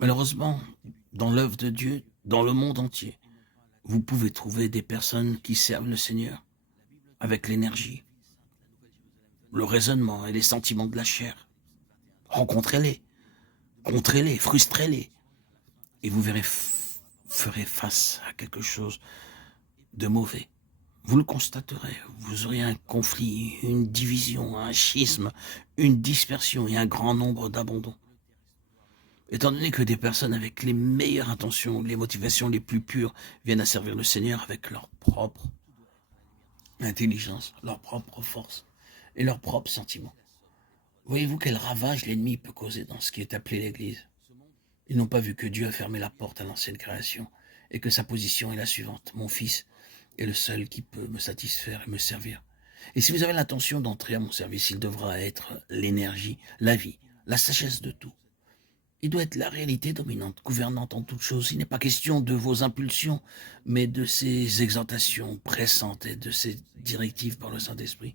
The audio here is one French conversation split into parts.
Malheureusement, dans l'œuvre de Dieu, dans le monde entier, vous pouvez trouver des personnes qui servent le Seigneur avec l'énergie, le raisonnement et les sentiments de la chair. Rencontrez-les, contrez-les, frustrez-les, et vous ferez face à quelque chose de mauvais. Vous le constaterez, vous aurez un conflit, une division, un schisme, une dispersion et un grand nombre d'abandons. Étant donné que des personnes avec les meilleures intentions, les motivations les plus pures viennent à servir le Seigneur avec leur propre intelligence, leur propre force et leurs propres sentiments. Voyez-vous quel ravage l'ennemi peut causer dans ce qui est appelé l'Église? Ils n'ont pas vu que Dieu a fermé la porte à l'ancienne création et que sa position est la suivante. Mon fils est le seul qui peut me satisfaire et me servir. Et si vous avez l'intention d'entrer à mon service, il devra être l'énergie, la vie, la sagesse de tout. Il doit être la réalité dominante, gouvernante en toutes choses. Il n'est pas question de vos impulsions, mais de ses exhortations pressantes et de ses directives par le Saint-Esprit.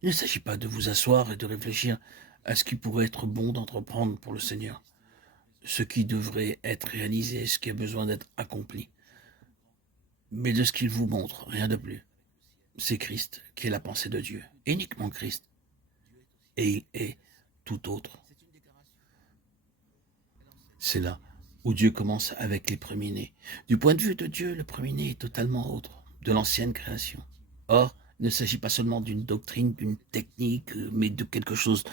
Il ne s'agit pas de vous asseoir et de réfléchir à ce qui pourrait être bon d'entreprendre pour le Seigneur, ce qui devrait être réalisé, ce qui a besoin d'être accompli, mais de ce qu'il vous montre, rien de plus. C'est Christ qui est la pensée de Dieu, uniquement Christ, et il est tout autre. C'est là où Dieu commence avec les premiers-nés. Du point de vue de Dieu, le premier-né est totalement autre, de l'ancienne création. Or, il ne s'agit pas seulement d'une doctrine, d'une technique, mais de quelque chose,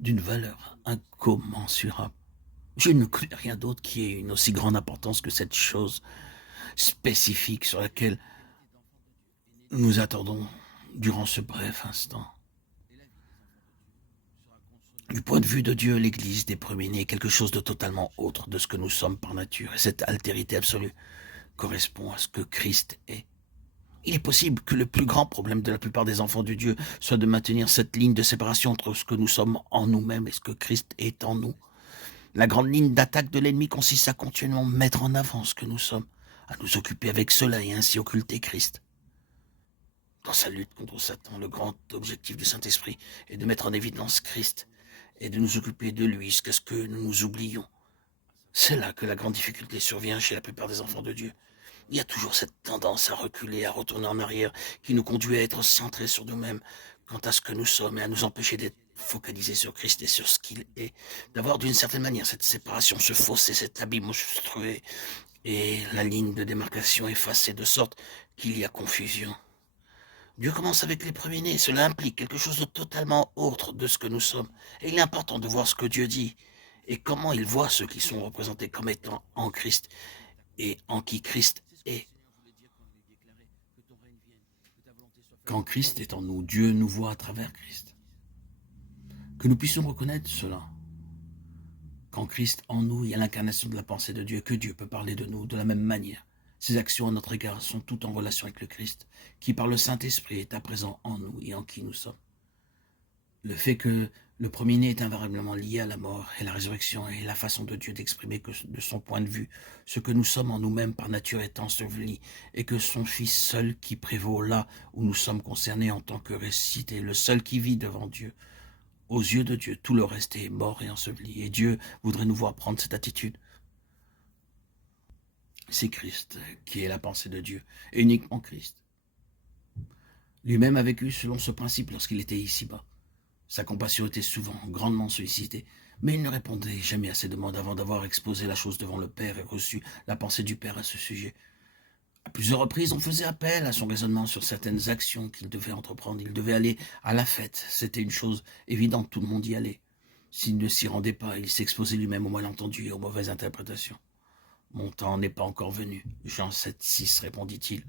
d'une valeur incommensurable. Je ne connais rien d'autre qui ait une aussi grande importance que cette chose spécifique sur laquelle nous attendons durant ce bref instant. Du point de vue de Dieu, l'Église des premiers-nés est quelque chose de totalement autre de ce que nous sommes par nature. Et cette altérité absolue correspond à ce que Christ est. Il est possible que le plus grand problème de la plupart des enfants de Dieu soit de maintenir cette ligne de séparation entre ce que nous sommes en nous-mêmes et ce que Christ est en nous. La grande ligne d'attaque de l'ennemi consiste à continuellement mettre en avant ce que nous sommes, à nous occuper avec cela et ainsi occulter Christ. Dans sa lutte contre Satan, le grand objectif du Saint-Esprit est de mettre en évidence Christ et de nous occuper de lui jusqu'à ce que nous nous oublions. C'est là que la grande difficulté survient chez la plupart des enfants de Dieu. Il y a toujours cette tendance à reculer, à retourner en arrière, qui nous conduit à être centrés sur nous-mêmes quant à ce que nous sommes et à nous empêcher d'être focalisés sur Christ et sur ce qu'il est. D'avoir d'une certaine manière cette séparation, ce fossé, cet abîme monstrueux et la ligne de démarcation effacée de sorte qu'il y a confusion. Dieu commence avec les premiers-nés. Cela implique quelque chose de totalement autre de ce que nous sommes. Et il est important de voir ce que Dieu dit et comment il voit ceux qui sont représentés comme étant en Christ et en qui Christ est. Quand Christ est en nous, Dieu nous voit à travers Christ. Que nous puissions reconnaître cela. Qu'en Christ, en nous, il y a l'incarnation de la pensée de Dieu, que Dieu peut parler de nous de la même manière. Ses actions à notre égard sont toutes en relation avec le Christ, qui par le Saint-Esprit est à présent en nous et en qui nous sommes. Le fait que le premier-né est invariablement lié à la mort et la résurrection est la façon de Dieu d'exprimer que de son point de vue, ce que nous sommes en nous-mêmes par nature est enseveli, et que son Fils seul qui prévaut là où nous sommes concernés en tant que ressuscité, le seul qui vit devant Dieu. Aux yeux de Dieu, tout le reste est mort et enseveli, et Dieu voudrait nous voir prendre cette attitude. C'est Christ qui est la pensée de Dieu, et uniquement Christ. Lui-même a vécu selon ce principe lorsqu'il était ici-bas. Sa compassion était souvent grandement sollicitée, mais il ne répondait jamais à ses demandes avant d'avoir exposé la chose devant le Père et reçu la pensée du Père à ce sujet. À plusieurs reprises, on faisait appel à son raisonnement sur certaines actions qu'il devait entreprendre. Il devait aller à la fête, c'était une chose évidente, tout le monde y allait. S'il ne s'y rendait pas, il s'exposait lui-même aux malentendus et aux mauvaises interprétations. « Mon temps n'est pas encore venu. » Jean 7,6 répondit-il.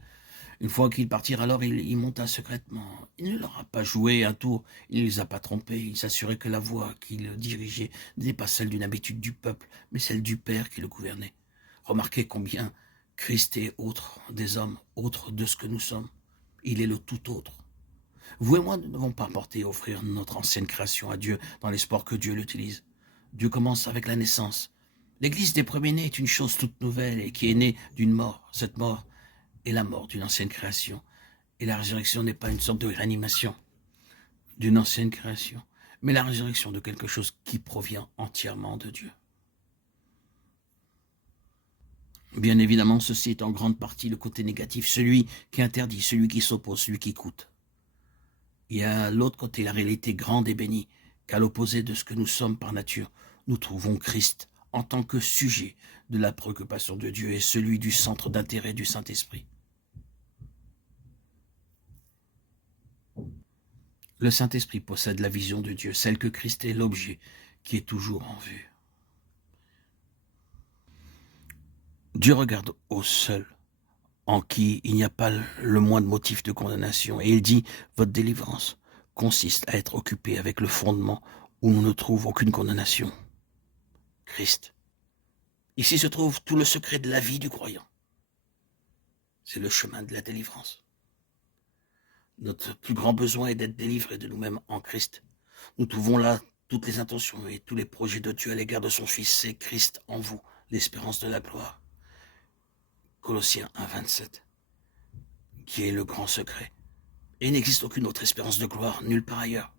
Une fois qu'ils partirent, alors il y monta secrètement. Il ne leur a pas joué un tour, il ne les a pas trompés, il s'assurait que la voie qui le dirigeait n'était pas celle d'une habitude du peuple, mais celle du Père qui le gouvernait. Remarquez combien Christ est autre des hommes, autre de ce que nous sommes. Il est le tout autre. Vous et moi ne devons pas porter et offrir notre ancienne création à Dieu dans l'espoir que Dieu l'utilise. Dieu commence avec la naissance. L'Église des premiers-nés est une chose toute nouvelle et qui est née d'une mort. Cette mort est la mort d'une ancienne création. Et la résurrection n'est pas une sorte de réanimation d'une ancienne création, mais la résurrection de quelque chose qui provient entièrement de Dieu. Bien évidemment, ceci est en grande partie le côté négatif, celui qui interdit, celui qui s'oppose, celui qui coûte. Il y a l'autre côté, la réalité grande et bénie, qu'à l'opposé de ce que nous sommes par nature, nous trouvons Christ en tant que sujet de la préoccupation de Dieu et celui du centre d'intérêt du Saint-Esprit. Le Saint-Esprit possède la vision de Dieu, celle que Christ est l'objet qui est toujours en vue. Dieu regarde au seul, en qui il n'y a pas le moindre motif de condamnation, et il dit, votre délivrance consiste à être occupé avec le fondement où l'on ne trouve aucune condamnation. Christ. Ici se trouve tout le secret de la vie du croyant. C'est le chemin de la délivrance. Notre plus grand besoin est d'être délivrés de nous-mêmes en Christ. Nous trouvons là toutes les intentions et tous les projets de Dieu à l'égard de son Fils. C'est Christ en vous, l'espérance de la gloire. Colossiens 1, 27, qui est le grand secret. Et il n'existe aucune autre espérance de gloire nulle part ailleurs.